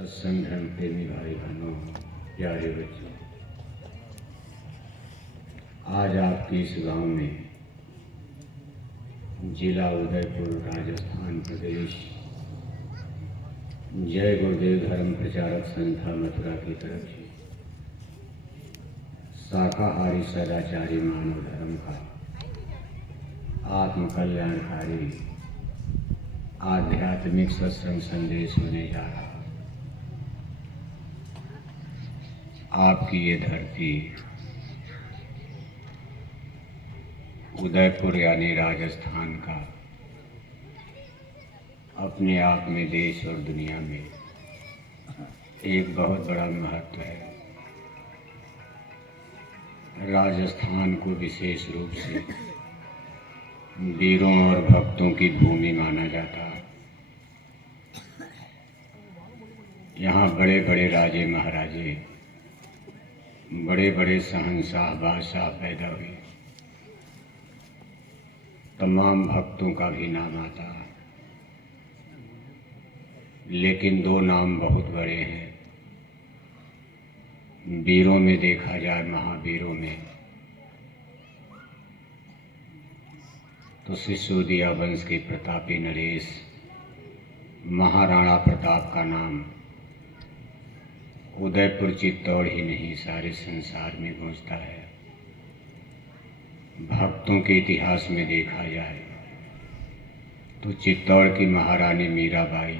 सत्संग धर्म प्रेमी भाई बहनों, प्यारे बच्चों, आज आपके इस गांव में जिला उदयपुर, राजस्थान प्रदेश, जय गुरुदेव धर्म प्रचारक संस्था मथुरा की तरफ से शाकाहारी सदाचारी मानव धर्म का आत्म कल्याणकारी आध्यात्मिक सत्संग संदेश होने जा रहा। आपकी ये धरती उदयपुर यानी राजस्थान का अपने आप में देश और दुनिया में एक बहुत बड़ा महत्व है। राजस्थान को विशेष रूप से वीरों और भक्तों की भूमि माना जाता है। यहाँ बड़े बड़े राजे महाराजे, बड़े बड़े शहंशाह बादशाह पैदा हुए। तमाम भक्तों का भी नाम आता है, लेकिन दो नाम बहुत बड़े हैं। वीरों में देखा जाए, महावीरों में तो सिसोदिया वंश के प्रतापी नरेश महाराणा प्रताप का नाम उदयपुर चित्तौड़ ही नहीं सारे संसार में गूंजता है। भक्तों के इतिहास में देखा जाए तो चित्तौड़ की महारानी मीराबाई,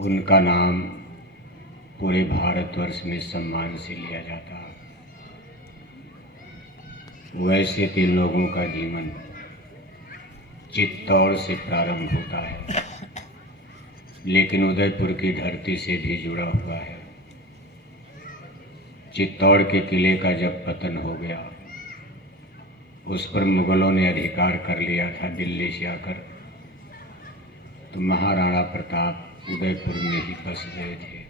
उनका नाम पूरे भारतवर्ष में सम्मान से लिया जाता है। वैसे तीन लोगों का जीवन चित्तौड़ से प्रारंभ होता है, लेकिन उदयपुर की धरती से भी जुड़ा हुआ है। चित्तौड़ के किले का जब पतन हो गया, उस पर मुगलों ने अधिकार कर लिया था दिल्ली से आकर, तो महाराणा प्रताप उदयपुर में ही बस गए थे।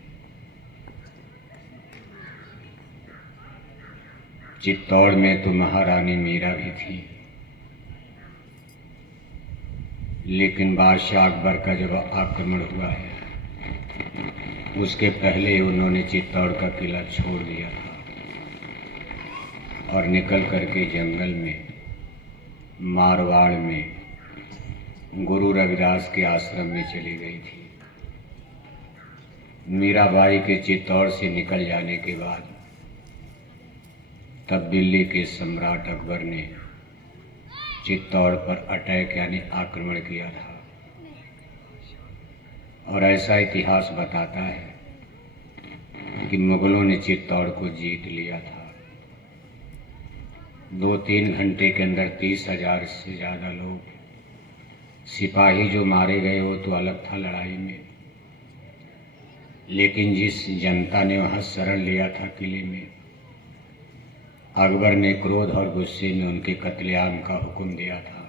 चित्तौड़ में तो महारानी मीरा भी थी, लेकिन बादशाह अकबर का जब आक्रमण हुआ है, उसके पहले उन्होंने चित्तौड़ का किला छोड़ दिया था और निकल करके जंगल में मारवाड़ में गुरु रविदास के आश्रम में चली गई थी। मीराबाई के चित्तौड़ से निकल जाने के बाद तब दिल्ली के सम्राट अकबर ने चित्तौड़ पर अटैक यानी आक्रमण किया था। और ऐसा इतिहास बताता है कि मुगलों ने चित्तौड़ को जीत लिया था। 2-3 घंटे के अंदर 30,000 से ज़्यादा लोग, सिपाही जो मारे गए वो तो अलग था लड़ाई में, लेकिन जिस जनता ने वहाँ शरण लिया था किले में, अकबर ने क्रोध और गुस्से में उनके कत्लेआम का हुक्म दिया था।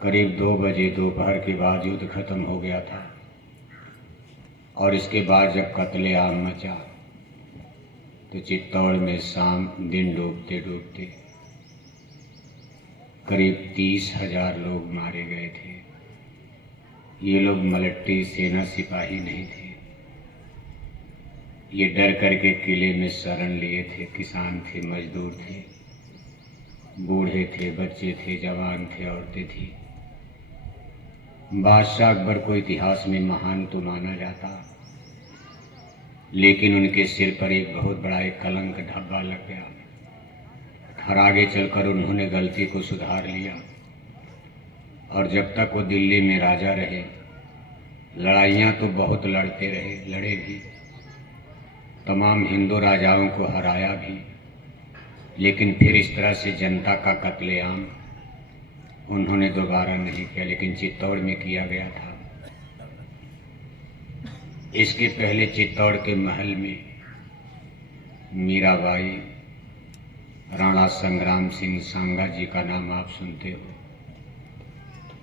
करीब 2 बजे दोपहर के बाद युद्ध खत्म हो गया था। और इसके बाद जब कत्लेआम मचा तो चित्तौड़ में शाम दिन डूबते डूबते करीब 30,000 लोग मारे गए थे। ये लोग मलट्टी सेना सिपाही नहीं थे, ये डर करके किले में शरण लिए थे। किसान थे, मजदूर थे, बूढ़े थे, बच्चे थे, जवान थे, औरतें थी। बादशाह अकबर को इतिहास में महान तो माना जाता, लेकिन उनके सिर पर एक बहुत बड़ा एक कलंक धब्बा लग गया। और आगे चलकर उन्होंने गलती को सुधार लिया, और जब तक वो दिल्ली में राजा रहे, लड़ाइयाँ तो बहुत लड़ते रहे, लड़े भी, तमाम हिंदू राजाओं को हराया भी, लेकिन फिर इस तरह से जनता का कत्लेआम उन्होंने दोबारा नहीं किया, लेकिन चित्तौड़ में किया गया था। इसके पहले चित्तौड़ के महल में मीराबाई, राणा संग्राम सिंह सांगा जी का नाम आप सुनते हो,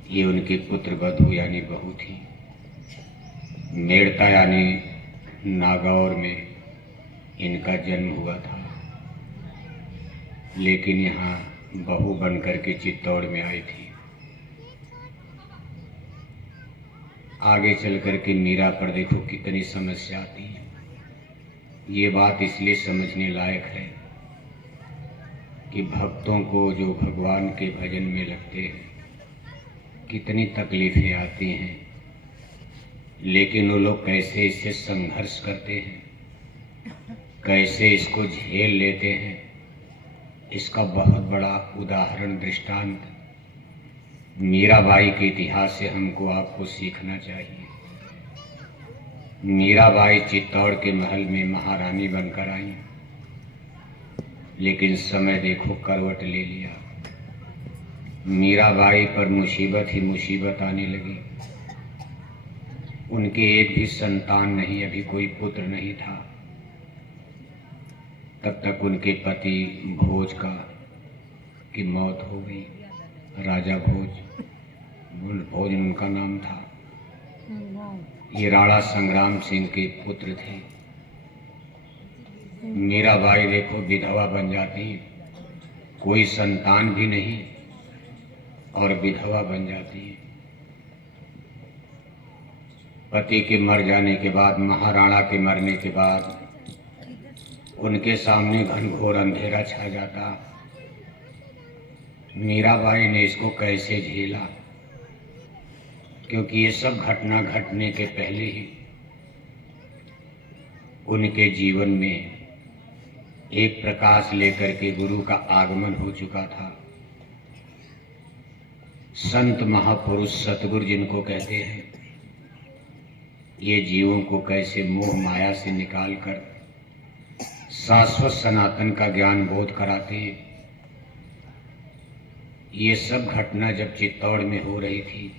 ये उनकी पुत्र वधू यानी बहू थी। मेड़ता यानी नागौर में इनका जन्म हुआ था, लेकिन यहाँ बहू बनकर के चित्तौड़ में आई थी। आगे चल कर के मीरा पर देखो कितनी समस्या आती है। ये बात इसलिए समझने लायक है कि भक्तों को जो भगवान के भजन में लगते हैं कितनी तकलीफें आती हैं, लेकिन वो लोग कैसे इससे संघर्ष करते हैं, कैसे इसको झेल लेते हैं, इसका बहुत बड़ा उदाहरण दृष्टांत मीराबाई के इतिहास से हमको आपको सीखना चाहिए। मीराबाई चित्तौड़ के महल में महारानी बनकर आई, लेकिन समय देखो करवट ले लिया। मीराबाई पर मुसीबत ही मुसीबत आने लगी। उनके एक भी संतान नहीं, अभी कोई पुत्र नहीं था। तब तक उनके पति भोज की मौत हो गई। राजा भोज उनका नाम था। ये राणा संग्राम सिंह के पुत्र थे। मीराबाई देखो विधवा बन जाती, कोई संतान भी नहीं और विधवा बन जाती है। पति के मर जाने के बाद, महाराणा के मरने के बाद उनके सामने घनघोर अंधेरा छा जाता। मीराबाई ने इसको कैसे झेला, क्योंकि ये सब घटना घटने के पहले ही उनके जीवन में एक प्रकाश लेकर के गुरु का आगमन हो चुका था। संत महापुरुष सतगुरु जिनको कहते हैं, ये जीवों को कैसे मोह माया से निकालकर शाश्वत सनातन का ज्ञान बोध कराते हैं। ये सब घटना जब चित्तौड़ में हो रही थी,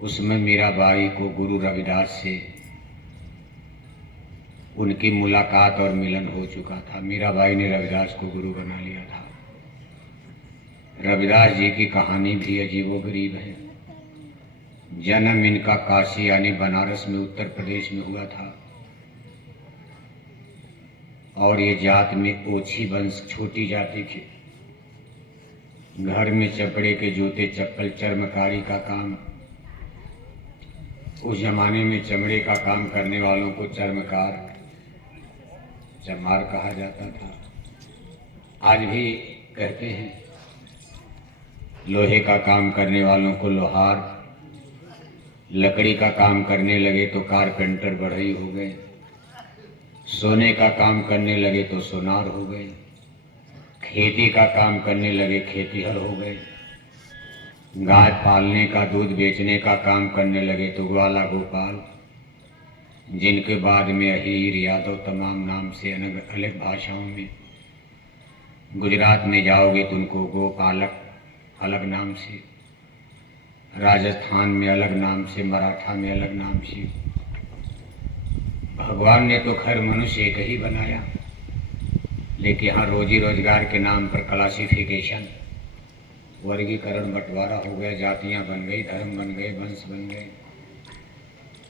उसमें मीराबाई को गुरु रविदास से उनकी मुलाकात और मिलन हो चुका था। मीराबाई ने रविदास को गुरु बना लिया था। रविदास जी की कहानी भी अजीबोगरीब है। जन्म इनका काशी यानी बनारस में, उत्तर प्रदेश में हुआ था, और ये जात में ओछी वंश, छोटी जाति थी। घर में चपड़े के जूते चप्पल, चर्मकारी का काम। उस जमाने में चमड़े का काम करने वालों को चर्मकार, चमार कहा जाता था। आज भी कहते हैं। लोहे का काम करने वालों को लोहार, लकड़ी का काम करने लगे तो कारपेंटर बढ़ई हो गए, सोने का काम करने लगे तो सोनार हो गए, खेती का काम करने लगे खेतीहर हो गए, गाय पालने का, दूध बेचने का काम करने लगे तो ग्वाला गोपाल, जिनके बाद में अहीर, यादव तमाम नाम से अलग अलग भाषाओं में। गुजरात में जाओगे तो उनको गोपालक अलग नाम से, राजस्थान में अलग नाम से, मराठा में अलग नाम से। भगवान ने तो खैर मनुष्य एक ही बनाया, लेकिन यहाँ रोजी रोजगार के नाम पर क्लासिफिकेशन, वर्गीकरण, बंटवारा हो गया, जातियाँ बन गई, धर्म बन गए, वंश बन गए,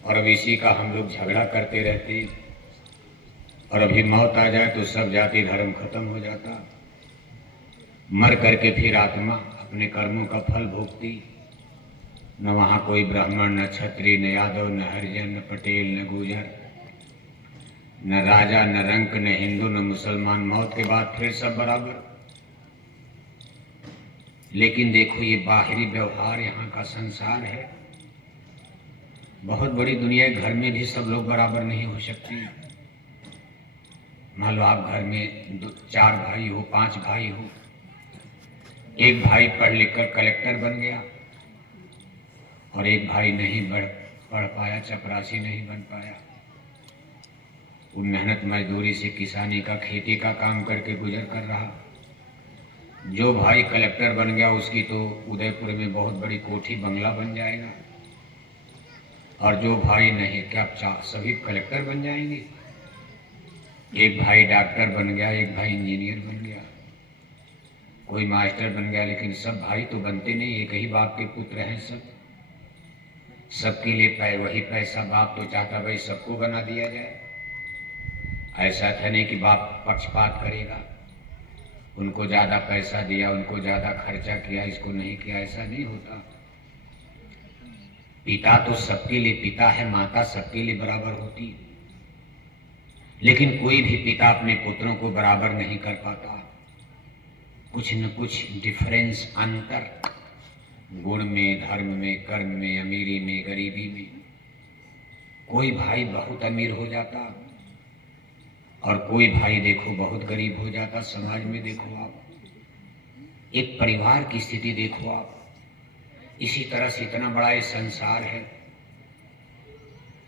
और अब इसी का हम लोग झगड़ा करते रहते हैं। और अभी मौत आ जाए तो सब जाति धर्म खत्म हो जाता। मर करके फिर आत्मा अपने कर्मों का फल भोगती। न वहाँ कोई ब्राह्मण, न क्षत्रिय, न यादव, न हरिजन, न पटेल, न गुजर, न राजा, न रंक, न हिंदू, न मुसलमान। मौत के बाद फिर सब बराबर। लेकिन देखो ये बाहरी व्यवहार यहाँ का संसार है। बहुत बड़ी दुनिया है, घर में भी सब लोग बराबर नहीं हो सकते। मान लो आप घर में 4 भाई हो, 5 भाई हो, एक भाई पढ़ लिख कर कलेक्टर बन गया और एक भाई नहीं पढ़ पाया, चपरासी नहीं बन पाया। वो मेहनत मजदूरी से किसानी का, खेती का काम करके गुजर कर रहा। जो भाई कलेक्टर बन गया उसकी तो उदयपुर में बहुत बड़ी कोठी बंगला बन जाएगा, और जो भाई नहीं, क्या सभी कलेक्टर बन जाएंगे? एक भाई डॉक्टर बन गया, एक भाई इंजीनियर बन गया, कोई मास्टर बन गया, लेकिन सब भाई तो बनते नहीं। एक ही बाप के पुत्र हैं सब। सबके लिए वही पैसा। बाप तो चाहता भाई सबको बना दिया जाए। ऐसा था नहीं कि बाप पक्षपात करेगा, उनको ज़्यादा पैसा दिया, उनको ज़्यादा खर्चा किया, इसको नहीं किया, ऐसा नहीं होता। पिता तो सबके लिए पिता है, माता सबके लिए बराबर होती है, लेकिन कोई भी पिता अपने पुत्रों को बराबर नहीं कर पाता। कुछ न कुछ डिफरेंस, अंतर, गुण में, धर्म में, कर्म में, अमीरी में, गरीबी में। कोई भाई बहुत अमीर हो जाता और कोई भाई देखो बहुत गरीब हो जाता। समाज में देखो आप, एक परिवार की स्थिति देखो आप, इसी तरह से इतना बड़ा ये संसार है।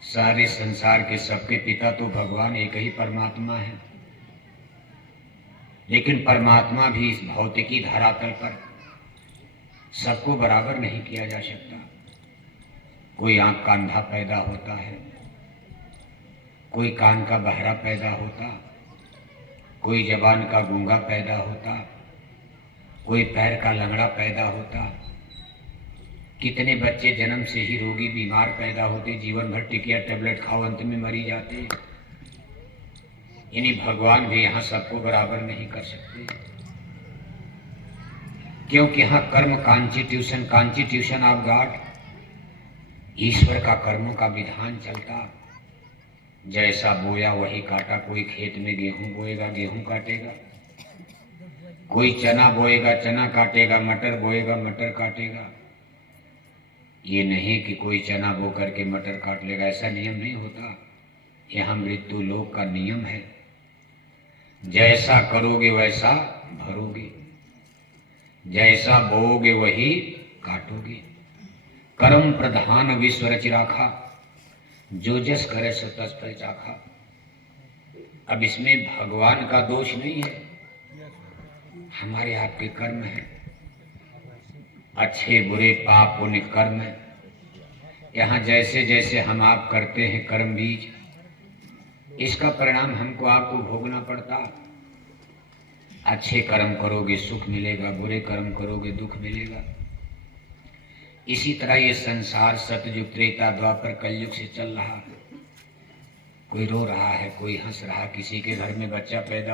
सारे संसार के सबके पिता तो भगवान एक ही परमात्मा है, लेकिन परमात्मा भी इस भौतिकी धरातल पर सबको बराबर नहीं किया जा सकता। कोई आंख का अंधा पैदा होता है, कोई कान का बहरा पैदा होता, कोई जबान का गूंगा पैदा होता, कोई पैर का लंगड़ा पैदा होता। कितने बच्चे जन्म से ही रोगी बीमार पैदा होते, जीवन भर टिकिया टेबलेट खाओ, अंत में मरी जाते। इन्हीं भगवान भी यहाँ सबको बराबर नहीं कर सकते, क्योंकि यहाँ कर्म कॉन्स्टिट्यूशन ऑफ गॉड, ईश्वर का कर्मों का विधान चलता। जैसा बोया वही काटा। कोई खेत में गेहूं बोएगा, गेहूं काटेगा। कोई चना बोएगा, चना काटेगा। मटर बोएगा, मटर काटेगा। ये नहीं कि कोई चना बो करके मटर काट लेगा, ऐसा नियम नहीं होता। यहाँ मृत्यु लोक का नियम है। जैसा करोगे वैसा भरोगे, जैसा बोओगे वही काटोगे। कर्म प्रधान विश्व रचि राखा, जो जस करे सो तस फल चाखा। अब इसमें भगवान का दोष नहीं है, हमारे आपके कर्म हैं, अच्छे बुरे पाप पुण्य कर्म। यहाँ जैसे जैसे हम आप करते हैं कर्म बीज, इसका परिणाम हमको आपको भोगना पड़ता। अच्छे कर्म करोगे सुख मिलेगा, बुरे कर्म करोगे दुख मिलेगा। इसी तरह ये संसार सतयुग त्रेता द्वापर कलयुग से चल रहा है। कोई रो रहा है, कोई हंस रहा, किसी के घर में बच्चा पैदा